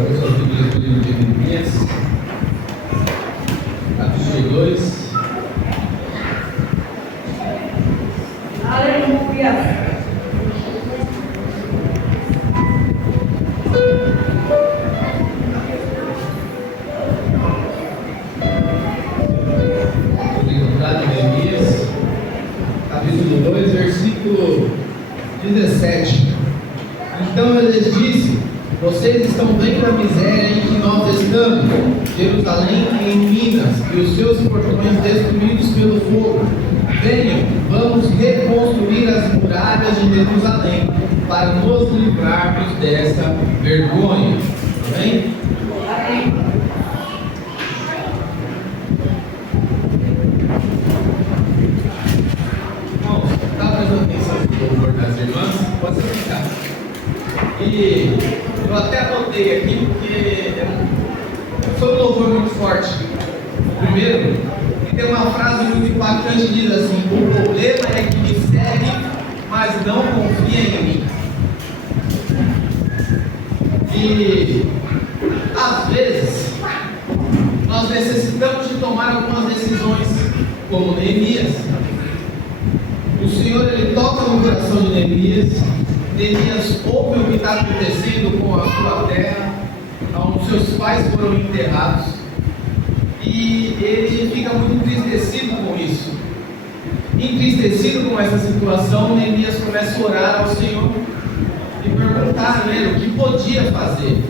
Vamos ao livro de Neemias, capítulo 2. Aleluia. Capítulo 2, versículo 17. Então eu lhes disse: vocês estão vendo a miséria em que nós estamos, Jerusalém em Minas, e os seus portões destruídos pelo fogo. Venham, vamos reconstruir as muralhas de Jerusalém, para nos livrarmos dessa vergonha. Amém? Amém. Das irmãs, pode ficar. E eu até anotei aqui porque foi um louvor muito forte. Primeiro, e tem uma frase muito impactante que diz assim: o problema é que me segue, mas não confia em mim. E às vezes nós necessitamos de tomar algumas decisões, como Neemias. O Senhor, Ele toca no coração de Neemias. Neemias ouve o que está acontecendo com a sua terra, onde seus pais foram enterrados, e ele fica muito entristecido com isso. Entristecido com essa situação, Neemias começa a orar ao Senhor e perguntar a Ele o que podia fazer.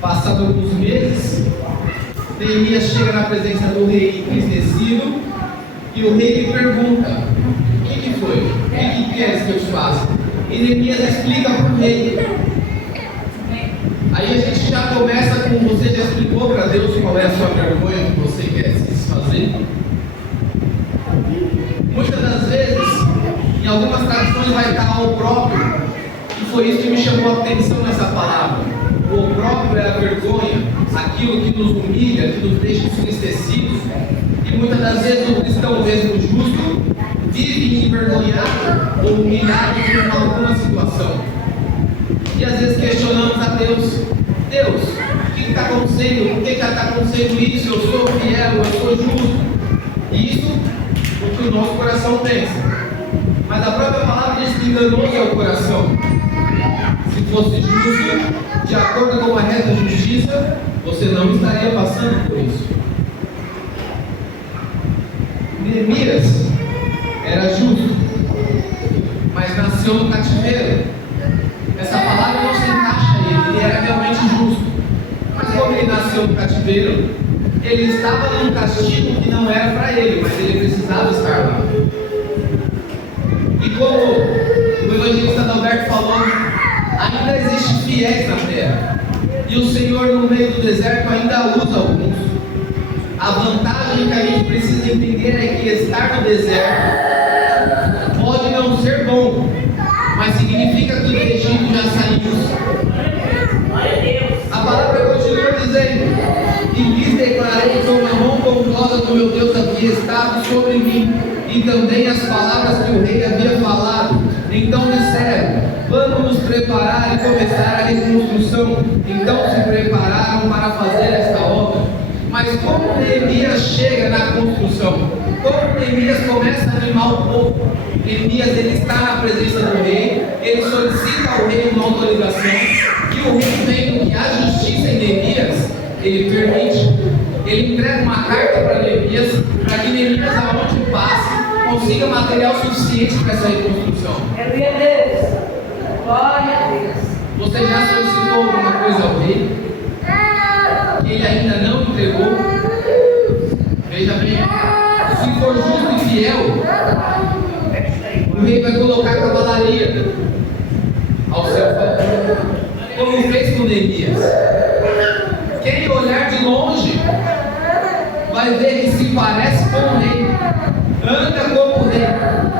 Passados alguns meses, Neemias chega na presença do rei entristecido, e o rei lhe pergunta: o que foi? O que queres que eu te faça? E Neemias explica para o rei. Aí a gente já começa com: você já explicou para Deus qual é a sua vergonha que você quer se desfazer? Muitas das vezes, em algumas traduções vai estar o próprio, e foi isso que me chamou a atenção nessa palavra. O próprio é a vergonha, aquilo que nos humilha, que nos deixa entristecidos. E muitas das vezes o cristão, mesmo justo, vive envergonhado ou humilhado por alguma situação. E às vezes questionamos a Deus: Deus, o que está acontecendo? Por que está acontecendo isso? Eu sou fiel, eu sou justo. Isso é o que o nosso coração pensa. Mas a própria palavra diz que enganoso é o coração. Se fosse justo, de acordo com a reta justiça, você não estaria passando por isso. Neemias era justo, mas nasceu no cativeiro. Essa palavra não se encaixa a ele era realmente justo. Mas como ele nasceu no cativeiro, ele estava num castigo que não era para ele, mas ele precisava estar lá. E como o evangelista Adalberto falou, ainda existem fiéis na terra. E o Senhor, no meio do deserto, ainda usa alguns. A vantagem que a gente precisa entender é que estar no deserto pode não ser bom, mas significa que do Egito já saímos. A palavra continua dizendo: e lhes declarei como a mão bondosa do meu Deus havia estado sobre mim, e também as palavras que o rei havia falado. Então disseram: vamos nos preparar e começar a reconstrução. Então se prepararam para fazer esta obra. Mas como Neemias chega na construção? Como Neemias começa a animar o povo? Neemias, ele está na presença do rei, ele solicita ao rei uma autorização, e o rei, vendo que há justiça em Neemias, ele permite. Ele entrega uma carta para Neemias, para que Neemias, aonde passe, consiga material suficiente para essa reconstrução. Glória a Deus. Glória a Deus. Você já solicitou alguma coisa ao rei que ele ainda não entregou? Veja bem, se for justo e fiel, o rei vai colocar cavalaria ao seu favor, como fez com Neemias. Quem olhar de longe vai ver que se parece com o rei, anda como o rei,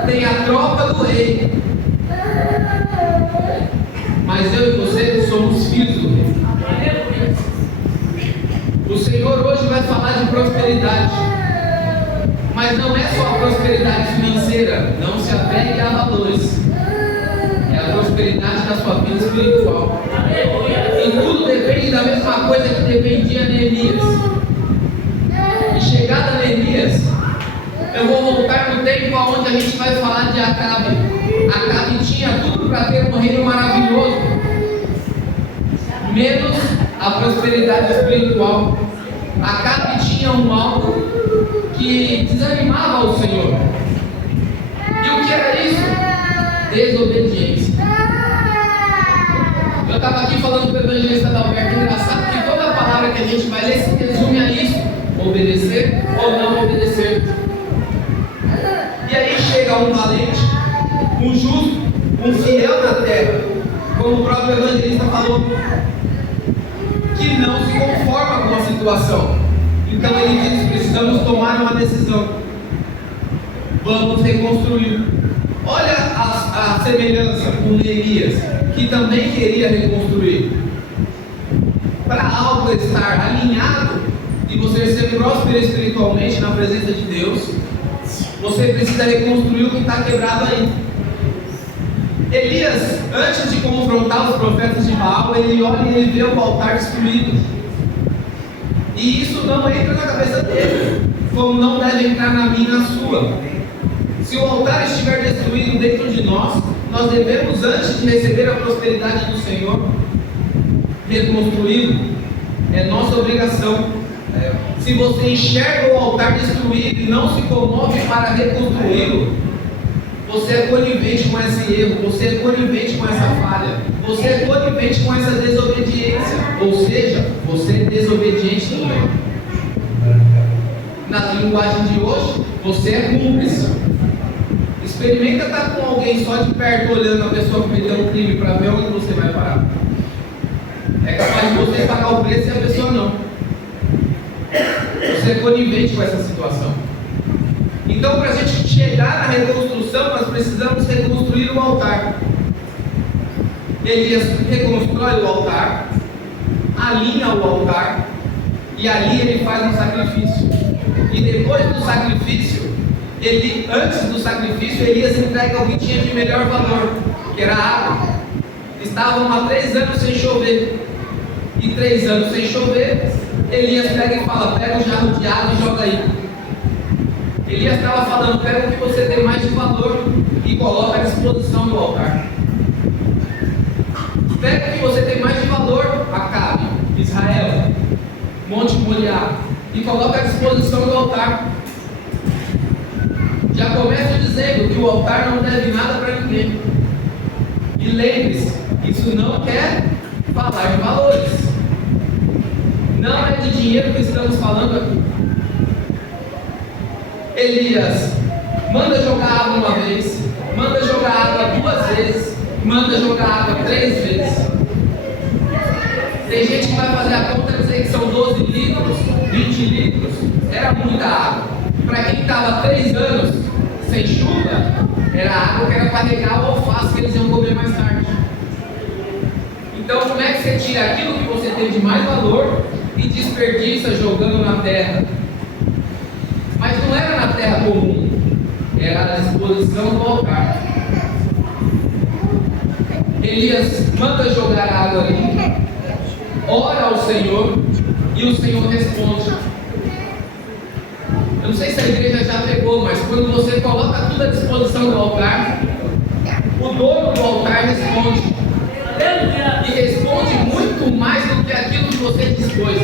tem a tropa do rei. Mas eu e você somos filhos do rei. O Senhor hoje vai falar de prosperidade, mas não é só a prosperidade financeira. Não se apegue a valores. É a prosperidade da sua vida espiritual. E tudo depende da mesma tempo onde a gente vai falar de Acabe. Acabe tinha tudo para ter um reino maravilhoso, menos a prosperidade espiritual. Acabe tinha um algo que desanimava o Senhor. E o que era isso? Desobediência. Eu estava aqui falando para o evangelista Adalberto, engraçado que toda a palavra que a gente vai ler se resume a isso: obedecer ou não obedecer. E aí chega um valente, um justo, um fiel na terra, como o próprio evangelista falou, que não se conforma com a situação. Então ele diz: precisamos tomar uma decisão, vamos reconstruir. Olha a semelhança com Neemias, que também queria reconstruir. Para algo estar alinhado e você ser próspero espiritualmente na presença de Deus, você precisa reconstruir o que está quebrado aí. Elias, antes de confrontar os profetas de Baal, ele olha e ele vê o altar destruído. E isso não entra na cabeça dele, como não deve entrar na minha e na sua. Se o altar estiver destruído dentro de nós, nós devemos, antes de receber a prosperidade do Senhor, reconstruí-lo. É nossa obrigação. Se você enxerga o altar destruído e não se comove para reconstruí-lo, você é conivente com esse erro, você é conivente com essa falha, você é conivente com essa desobediência, ou seja, você é desobediente também. Na linguagem de hoje, você é cúmplice. Experimenta estar com alguém só de perto olhando a pessoa cometer um crime para ver onde você vai parar. É capaz de você pagar o preço e a pessoa não. Você é conivente com essa situação. Então, para a gente chegar na reconstrução, nós precisamos reconstruir o altar. Elias reconstrói o altar, alinha o altar, e ali ele faz um sacrifício. E depois do sacrifício, antes do sacrifício, Elias entrega o que tinha de melhor valor, que era a água. Estavam há 3 anos sem chover. E 3 anos sem chover, Elias pega e fala: pega o jarro de água e joga aí. Elias estava falando: pega o que você tem mais de valor e coloca à disposição do altar. Pega o que você tem mais de valor, Acabe, Israel, Monte Moriá, e coloca à disposição do altar. Já começa dizendo que o altar não deve nada para ninguém. E lembre-se, isso não quer falar de valores. Não é de dinheiro que estamos falando aqui. Elias manda jogar água uma vez, manda jogar água 2 vezes, manda jogar água 3 vezes. Tem gente que vai fazer a conta e dizer que são 12 litros, 20 litros. Era muita água. Para quem estava 3 anos sem chuva, era água que era para regar o alface que eles iam comer mais tarde. Então, como é que você tira aquilo que você tem de mais valor e desperdiça jogando na terra? Mas não era na terra comum, era à disposição do altar. Elias manda jogar água ali, ora ao Senhor e o Senhor responde. Eu não sei se a igreja já pegou, mas quando você coloca tudo à disposição do altar, o dono do altar responde. E responde muito mais do que aquilo que você dispôs.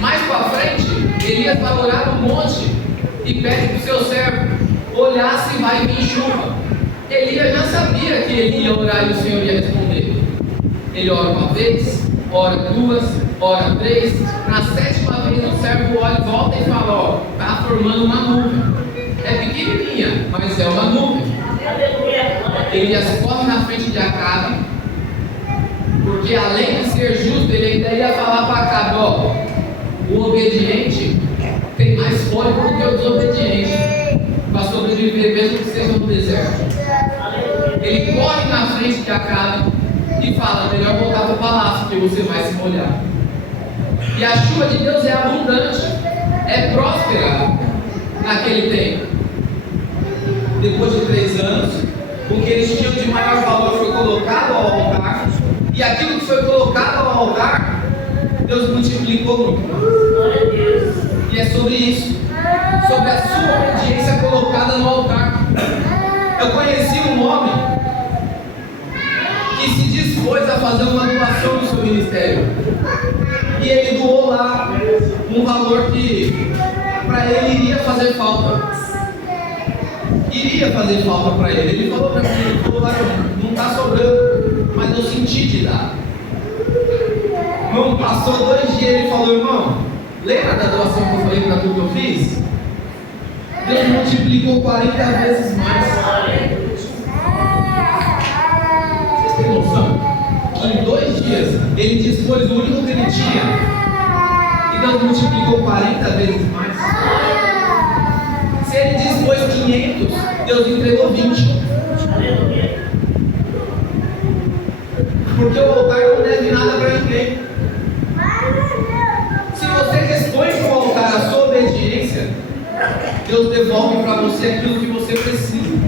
Mais para frente, Elias vai orar no monte e pede para o seu servo olhar se vai vir chuva. Elias já sabia que ele ia orar e o Senhor ia responder. Ele ora uma vez, ora 2, ora 3. Na 7ª vez o servo olha e volta e fala: ó, está formando uma nuvem. É pequenininha, mas é uma nuvem. Elias corre na frente de Acabe, porque além de ser justo, ele ainda ia falar para Acabe: ó, o obediente tem mais fôlego do que o desobediente para sobreviver, mesmo que seja no deserto. Ele corre na frente de Acabe e fala: melhor voltar para o palácio, que você vai se molhar. E a chuva de Deus é abundante, é próspera naquele tempo. Depois de 3 anos, o que eles tinham de maior valor foi colocado ao altar, e aquilo que foi colocado ao altar, Deus multiplicou muito mais. E é sobre isso. sobre a sua obediência colocada no altar. Eu conheci um homem que se dispôs a fazer uma doação no seu ministério. E ele doou lá um valor que para ele iria fazer falta. Iria fazer falta para ele. Ele falou para mim, ele falou, não está sobrando, mas eu senti de dar. Irmão, passou 2 dias, ele falou, irmão, lembra da doação que eu falei para tu que eu fiz? Deus multiplicou 40 vezes mais. Vocês têm noção? Que em 2 dias ele dispôs o único que ele tinha e Deus multiplicou 40 vezes mais. Se ele dispôs 500, Deus entregou 20. Porque o altar não deve nada para ninguém. Se você dispõe para o altar a sua obediência, Deus devolve para você aquilo que você precisa.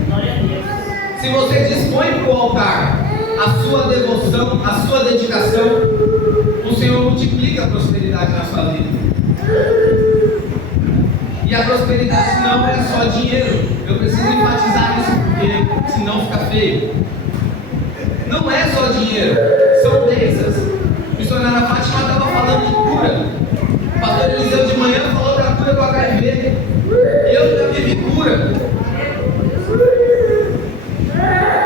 Se você dispõe para o altar a sua devoção, a sua dedicação, o Senhor multiplica a prosperidade na sua vida. E a prosperidade não é só dinheiro. Eu preciso enfatizar isso porque senão fica feio. Não é só dinheiro, são bênçãos. A missionária Fátima estava falando de cura. O pastor Eliseu de manhã falou da cura do HIV. Eu já vivi cura.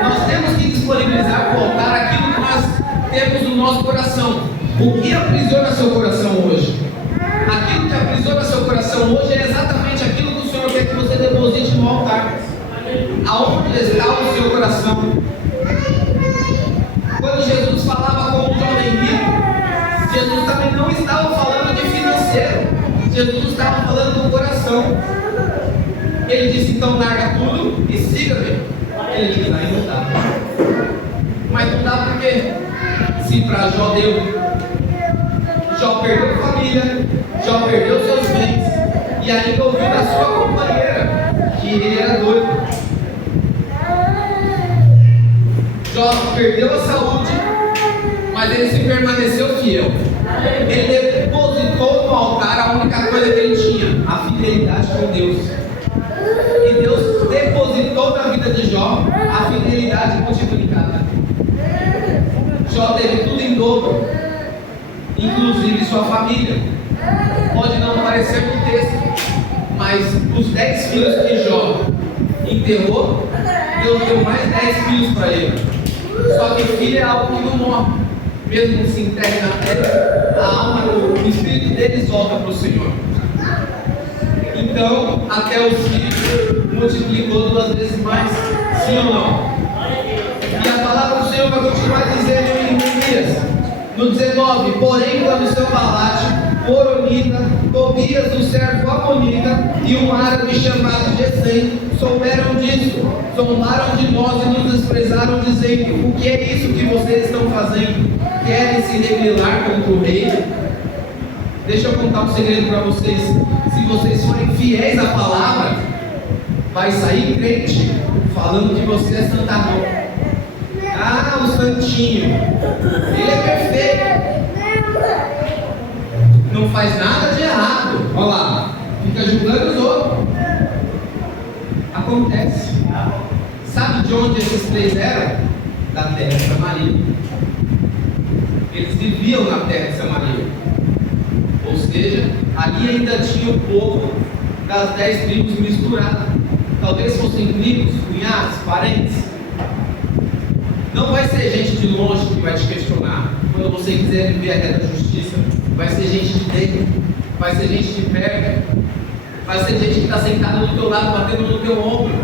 Nós temos que disponibilizar para o altar aquilo que nós temos no nosso coração. O que aprisiona seu coração hoje? Aquilo que aprisiona seu coração hoje é exatamente aquilo que o Senhor quer que você deposite no altar. Aonde está o seu coração? Quando Jesus falava com o jovem rico, Jesus também não estava falando de financeiro. Jesus estava falando do coração. Ele disse, então larga tudo e siga-me. Ele disse, aí não dá. Mas não dá porque se para Jó deu, Jó perdeu família, Jó perdeu seus bens e ainda ouviu da sua companheira que ele era doido. Jó perdeu a saúde, mas ele se permaneceu fiel. Ele depositou no altar a única coisa que ele tinha, a fidelidade com Deus. E Deus depositou na vida de Jó a fidelidade multiplicada. Jó teve tudo em dobro, inclusive sua família. Pode não parecer no texto, mas os 10 filhos que Jó enterrou, Deus deu mais 10 filhos para ele. Só que filho é algo que não morre. Mesmo que se entregue na terra, a alma, o espírito deles volta para o Senhor. Então, até os filhos multiplicou 2 vezes mais. Sim ou não? E a palavra do Senhor vai continuar dizendo em Jeremias, no 19: porém, quando Sanbalate, Horonita, Tobias, o servo Amonita, e um árabe chamado Gesem souberam disso, zombaram de nós e nos desprezaram, dizendo: o que é isso que vocês estão fazendo? Querem se rebelar contra o rei? Deixa eu contar um segredo para vocês. Se vocês forem fiéis à palavra, vai sair crente falando que você é santarrão. Ah, o santinho, ele é perfeito, não faz nada de errado. Olha lá, fica julgando os outros. Acontece. Sabe de onde esses 3 eram? Da terra de Samaria. Eles viviam na terra de Samaria. Ou seja, ali ainda tinha o povo das 10 tribos misturadas. Talvez fossem primos, cunhados, parentes. Não vai ser gente de longe que vai te questionar. Quando você quiser viver a reta justiça, vai ser gente de dentro, vai ser gente de perto, vai ser gente que está sentada do teu lado, batendo no teu ombro.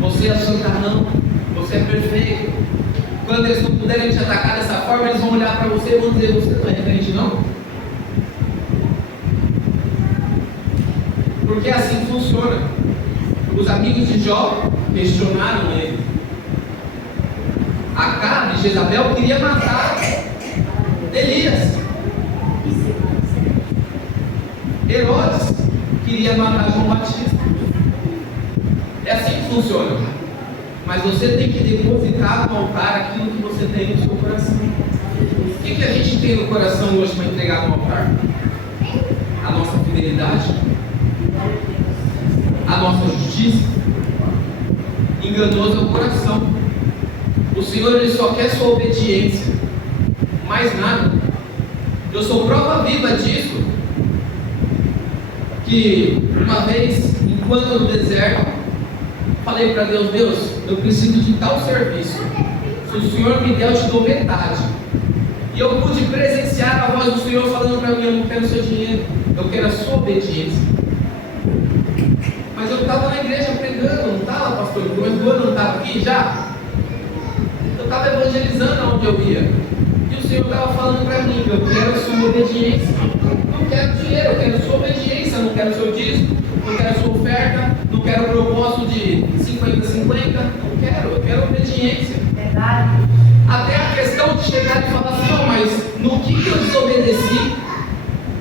Você é santarrão, você é perfeito. Quando eles não puderem te atacar dessa forma, eles vão olhar para você e vão dizer: você não é crente, não? Porque assim funciona. Os amigos de Jó questionaram ele. Acabe, Jezabel, queria matar Elias. Herodes queria matar João Batista. É assim que funciona. Mas você tem que depositar no altar aquilo que você tem no seu coração. O que a gente tem no coração hoje para entregar no altar? A nossa fidelidade, a nossa justiça. Enganoso é o coração. O Senhor ele só quer sua obediência, mais nada. Eu sou prova viva disso, que uma vez, enquanto no deserto, falei para Deus: Deus, eu preciso de tal serviço. Se o Senhor me der, eu te dou metade. E eu pude presenciar a voz do Senhor falando para mim: eu não quero o seu dinheiro, eu quero a sua obediência. Mas eu estava na igreja pregando, não estava, pastor? Mas o ano não estava aqui já? Eu estava evangelizando onde eu ia. E o Senhor estava falando para mim: eu quero a sua obediência. Não quero dinheiro, eu quero a sua obediência. Não quero o seu dízimo, não quero a sua oferta, não quero o propósito de 50-50. Não quero, eu quero obediência. Verdade. Até a questão de chegar e falar assim: não, mas no que eu desobedeci?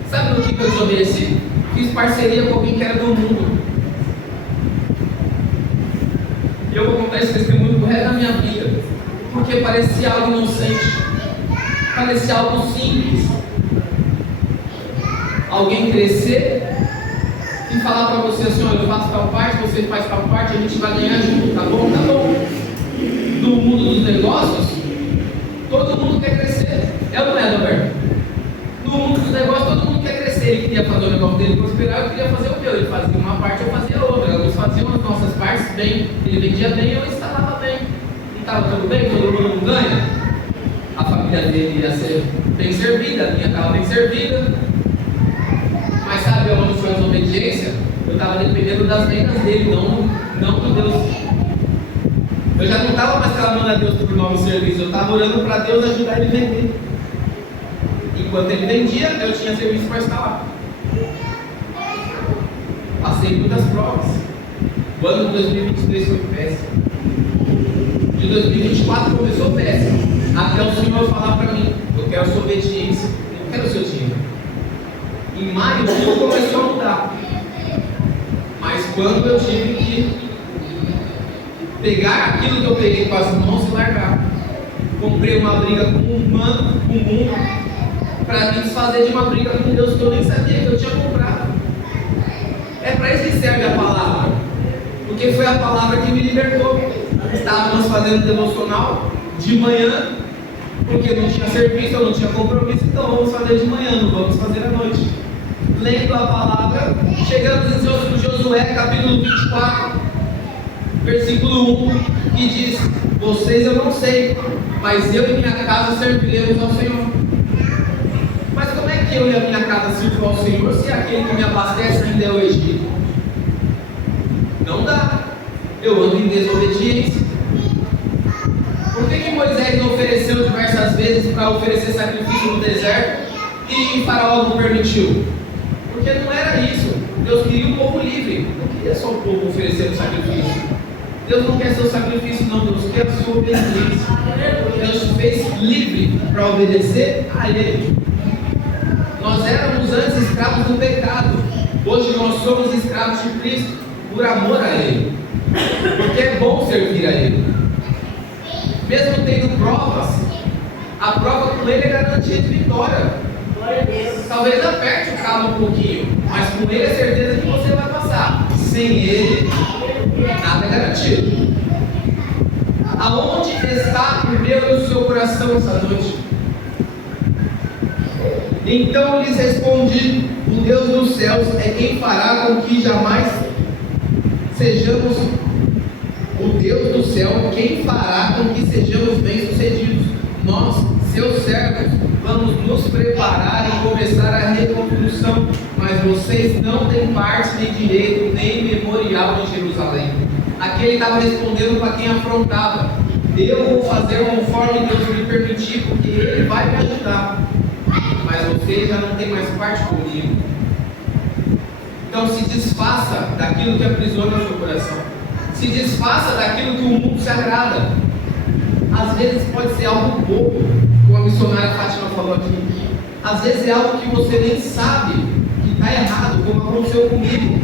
Sabe no que eu desobedeci? Fiz parceria com alguém que era do mundo. E eu vou contar esse testemunho pro resto da minha vida, porque parecia algo inocente, parecia algo simples. Alguém crescer e falar para você assim: olha, eu faço tal parte, você faz tal parte, a gente vai ganhar junto, tá bom? Tá bom. No mundo dos negócios, todo mundo quer crescer. É ou não é, Roberto? No mundo dos negócios, todo mundo quer crescer. Ele queria fazer o negócio dele prosperar, eu queria fazer o meu. Ele fazia uma parte, eu fazia a outra. Nós fazíamos as nossas partes bem. Ele vendia bem, eu instalava bem. Não estava tudo bem? Todo mundo ganha? A família dele ia ser bem servida, a minha estava bem servida. Mas sabe onde foi a desobediência? Eu estava dependendo das vendas dele, não do Deus. Eu já não estava mais clamando a Deus por novo serviço, eu estava orando para Deus ajudar ele a vender. Enquanto ele vendia, eu tinha serviço para instalar. Passei muitas provas. O ano de 2023 foi péssimo. De 2024 começou péssimo. Até o Senhor falar para mim: eu quero a sua obediência, eu quero o seu dinheiro. Em maio tudo começou a mudar. Mas quando eu tive que pegar aquilo que eu peguei com as mãos e largar, comprei uma briga com o humano, com o mundo, para me desfazer de uma briga com Deus que eu nem sabia que eu tinha comprado. É para isso que serve a palavra, porque foi a palavra que me libertou. Estávamos fazendo devocional de manhã, porque não tinha serviço, eu não tinha compromisso, então vamos fazer de manhã, não vamos fazer à noite. Lendo a palavra, chegamos em Josué capítulo 24, versículo 1, que diz: vocês eu não sei, mas eu e minha casa serviremos ao Senhor. Mas como é que eu e a minha casa sirvam ao Senhor se aquele que me abastece ainda é o Egito? Não dá. Eu ando em desobediência. Por que Moisés não ofereceu diversas vezes para oferecer sacrifício no deserto e Faraó não permitiu? Porque não era isso. Deus queria um povo livre, não queria só o povo oferecendo sacrifício. Deus não quer seu sacrifício, não. Deus quer a sua obediência. Deus te fez livre para obedecer a Ele. Nós éramos antes escravos do pecado. Hoje nós somos escravos de Cristo por amor a Ele. Porque é bom servir a Ele. Mesmo tendo provas, a prova com Ele é garantia de vitória. Talvez aperte o calo um pouquinho, mas com Ele é certeza que você vai passar. Sem Ele, nada é garantido. Aonde está o meu e o seu coração essa noite? Então lhes respondi: o Deus dos céus é quem fará com que jamais sejamos. O Deus do céu, quem fará com que sejamos bem-sucedidos. Nós, seus servos, vamos nos preparar e começar a reconstrução, mas vocês não têm parte, nem direito, nem memorial em Jerusalém. Aqui ele estava respondendo para quem afrontava: eu vou fazer conforme Deus me permitir, porque Ele vai me ajudar, mas você já não tem mais parte comigo. Então se desfaça daquilo que aprisiona o seu coração. Se desfaça daquilo que o mundo se agrada. Às vezes pode ser algo bobo, como a missionária Fátima falou aqui. Às vezes é algo que você nem sabe que está errado, como aconteceu comigo.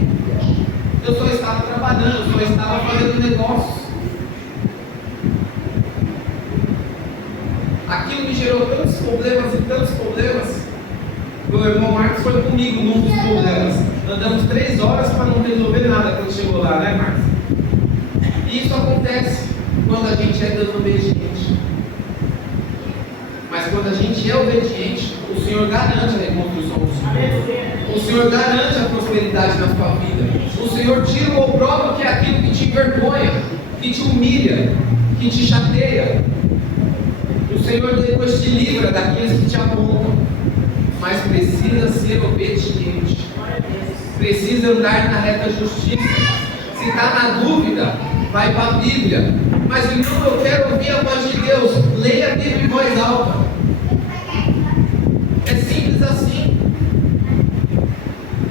Eu só estava trabalhando, eu só estava fazendo negócios. Aquilo me gerou tantos problemas e tantos problemas. O irmão Marcos foi comigo num dos problemas. Andamos 3 horas para não resolver nada quando chegou lá, né, Marcos? E isso acontece quando a gente é desobediente. Mas quando a gente é obediente, o Senhor garante a reconstrução do Senhor. O Senhor garante a prosperidade na sua vida. O Senhor tira o opróbrio, que é aquilo que te envergonha, que te humilha, que te chateia. O Senhor depois te livra daqueles que te apontam. Mas precisa ser obediente. Precisa andar na reta justiça. Se está na dúvida, vai para a Bíblia. Mas irmão, eu quero ouvir a voz de Deus. Leia a Bíblia em voz alta. É simples assim.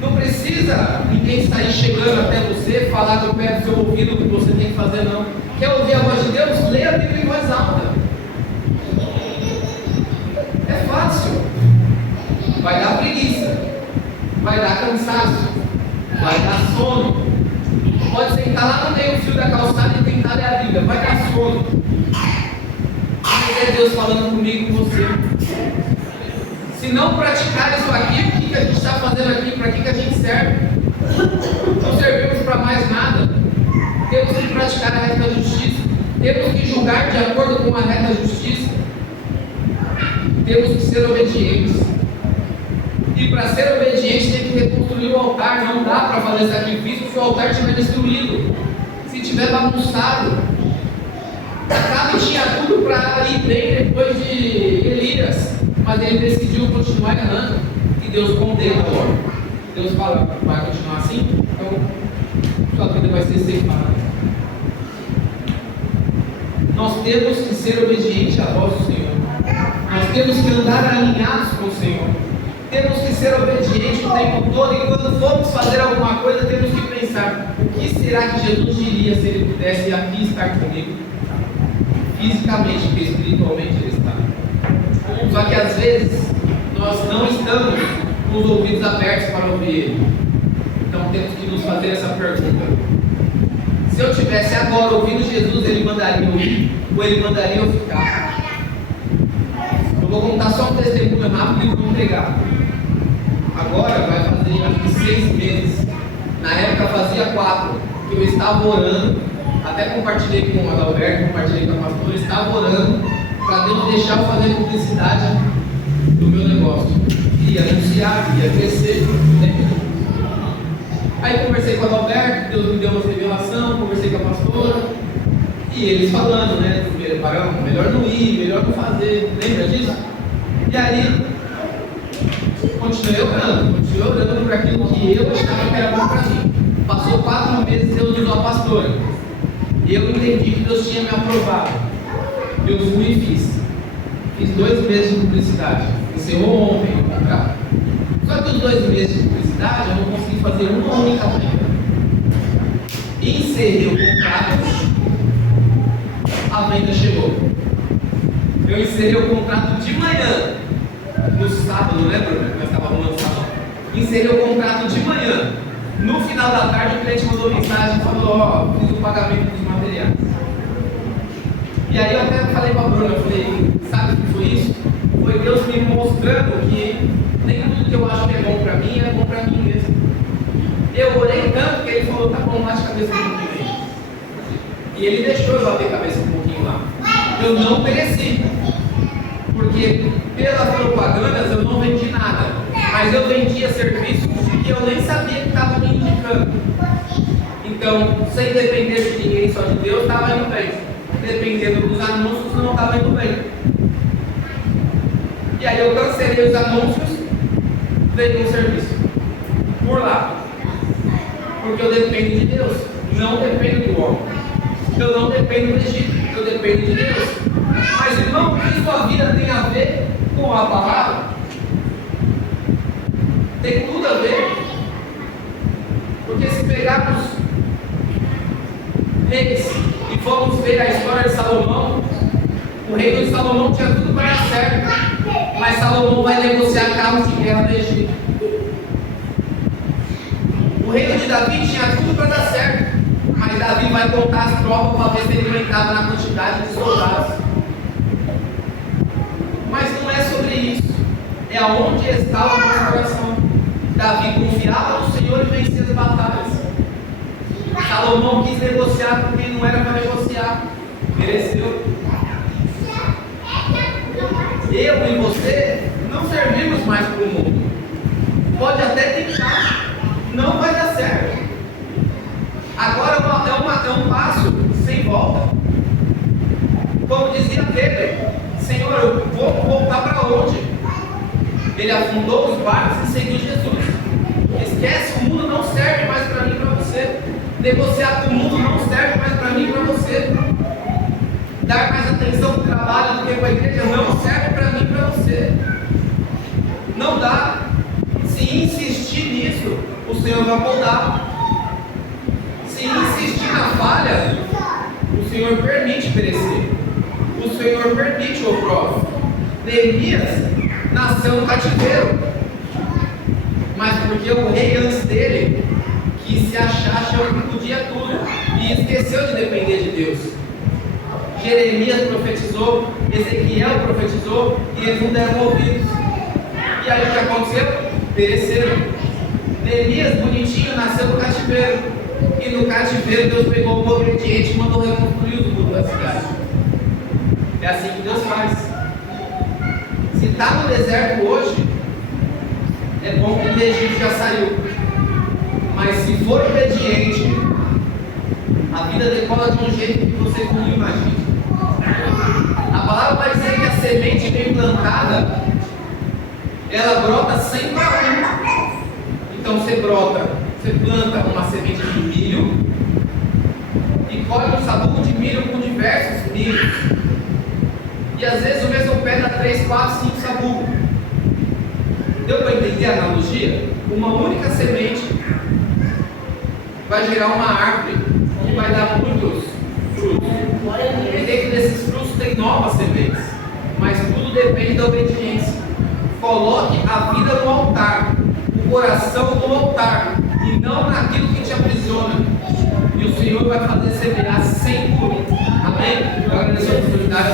Não precisa ninguém sair chegando até você, falar no pé do seu ouvido o que você tem que fazer, não. Quer ouvir a voz de Deus? Leia a Bíblia em voz alta. É fácil. Vai dar preguiça. Vai dar cansaço. Vai dar sono. Pode sentar lá no meio fio da calçada e tentar ler a Bíblia. Vai dar sono. Mas é Deus falando comigo e com você. Se não praticar isso aqui, o que a gente está fazendo aqui? Para que a gente serve? Não servimos para mais nada. Temos que praticar a reta justiça. Temos que julgar de acordo com a reta justiça. Temos que ser obedientes. E para ser obediente tem que reconstruir o altar. Não dá para fazer sacrifício se o altar estiver destruído, se estiver bagunçado. Acabe tinha tudo para ir bem depois de Elias, mas ele decidiu continuar errando. E Deus condena a obra. Deus fala: vai continuar assim? Então sua vida vai ser separada. Nós temos que ser obedientes à voz do Senhor. Nós temos que andar alinhados com o Senhor. Temos que ser obedientes o tempo todo. E quando formos fazer alguma coisa, temos que pensar: o que será que Jesus diria se ele pudesse aqui estar comigo? Fisicamente, porque espiritualmente ele está. Só que às vezes nós não estamos com os ouvidos abertos para ouvir ele. Então temos que nos fazer essa pergunta: se eu tivesse agora ouvindo Jesus, ele mandaria eu ir ou ele mandaria eu ficar? Eu vou contar só um testemunho rápido e vou entregar. Agora vai fazer acho que 6 meses. Na época fazia 4 que eu estava orando. Até compartilhei com o Adalberto, compartilhei com a pastora. Eu estava orando para Deus deixar eu fazer publicidade do meu negócio. Ia anunciar, ia crescer. Aí conversei com o Adalberto, Deus me deu uma revelação, conversei com a pastora. E eles falando, né? Melhor não ir, melhor não fazer. Lembra disso? E aí, continuei orando para aquilo que eu achava que era bom para mim. Passou 4 meses, Deus usou a pastora. E eu entendi que Deus tinha me aprovado. Eu fui e fiz. Fiz 2 meses de publicidade. Encerrou ontem o contrato. Só que os 2 meses de publicidade eu não consegui fazer uma única venda. Encerrei o contrato. A venda chegou. Eu encerrei o contrato de manhã. No sábado, né, Bruno? Nós estávamos arrumando sábado. Encerrei o contrato de manhã. No final da tarde, o cliente mandou mensagem e falou: ó, fiz o pagamento dos materiais. E aí eu até falei para a Bruna, eu falei: sabe o que foi isso? Foi Deus me mostrando que nem tudo que eu acho que é bom para mim é bom para mim mesmo. Eu orei tanto que ele falou: tá bom, bate a cabeça um pouquinho aí. E ele deixou eu bater a cabeça um pouquinho lá. Eu não pereci. Porque pelas propagandas eu não vendi nada. Mas eu vendia serviços que eu nem sabia que estava me indicando. Então, sem depender de ninguém, só de Deus, estava indo bem. Dependendo dos anúncios, não estava indo bem. E aí eu cancelei os anúncios, vendi um serviço por lá. Porque eu dependo de Deus, não dependo do homem. Eu não dependo do Egito, eu dependo de Deus. Mas irmão, o que sua vida tem a ver com a palavra? Tem tudo a ver. Porque se pegarmos reis e formos ver a história de Salomão, o reino de Salomão tinha tudo para dar certo. Mas Salomão vai negociar carros de guerra no Egito. O reino de Davi tinha tudo para dar certo. Mas Davi vai contar as tropas para ver se ele aumentava na quantidade de soldados. Mas não é sobre isso. É é onde está o nosso coração. Davi confiava no Senhor e vencia as batalhas. Salomão quis negociar com quem não era para negociar. Mereceu. Eu e você não servimos mais para o mundo. Pode até tentar, não vai dar certo. Agora é um passo sem volta. Como dizia Pedro, Senhor, eu vou voltar para onde? Ele afundou os barcos e seguiu Jesus. Esquece, o mundo não serve mais para mim e para você. Negociar com o mundo não serve mais para mim e para você. Dar mais atenção para o trabalho do que para a igreja não serve para mim e para você. Não dá. Se insistir nisso, o Senhor vai podar. Se insistir na falha, o Senhor permite perecer. O Senhor permite o opróbrio. Neemias nasceu no cativeiro, mas porque o rei antes dele quis se achar, achou que podia tudo e esqueceu de depender de Deus. Jeremias profetizou, Ezequiel profetizou e eles não deram ouvidos. E aí o que aconteceu? Pereceram. Neemias, bonitinho, nasceu no cativeiro, e no cativeiro Deus pegou o obediente e mandou reconstruir os muros da cidade. É assim que Deus faz. Se está no deserto hoje, é bom que o Egito já saiu. Mas se for obediente, a vida decola de um jeito que você não imagina. A palavra vai dizer que a semente bem plantada, ela brota sem barulho. Então você planta uma semente de milho e colhe um sabugo de milho com diversos milhos. E às vezes o mesmo pé dá 3, 4, 5 sabugos. Deu para entender a analogia? Uma única semente vai gerar uma árvore que vai dar muitos frutos. E dentro desses frutos tem novas sementes. Mas tudo depende da obediência. Coloque a vida no altar, o coração no altar, e não naquilo que te aprisiona. E o Senhor vai fazer semear sem por. Amém? Eu agradeço a oportunidade.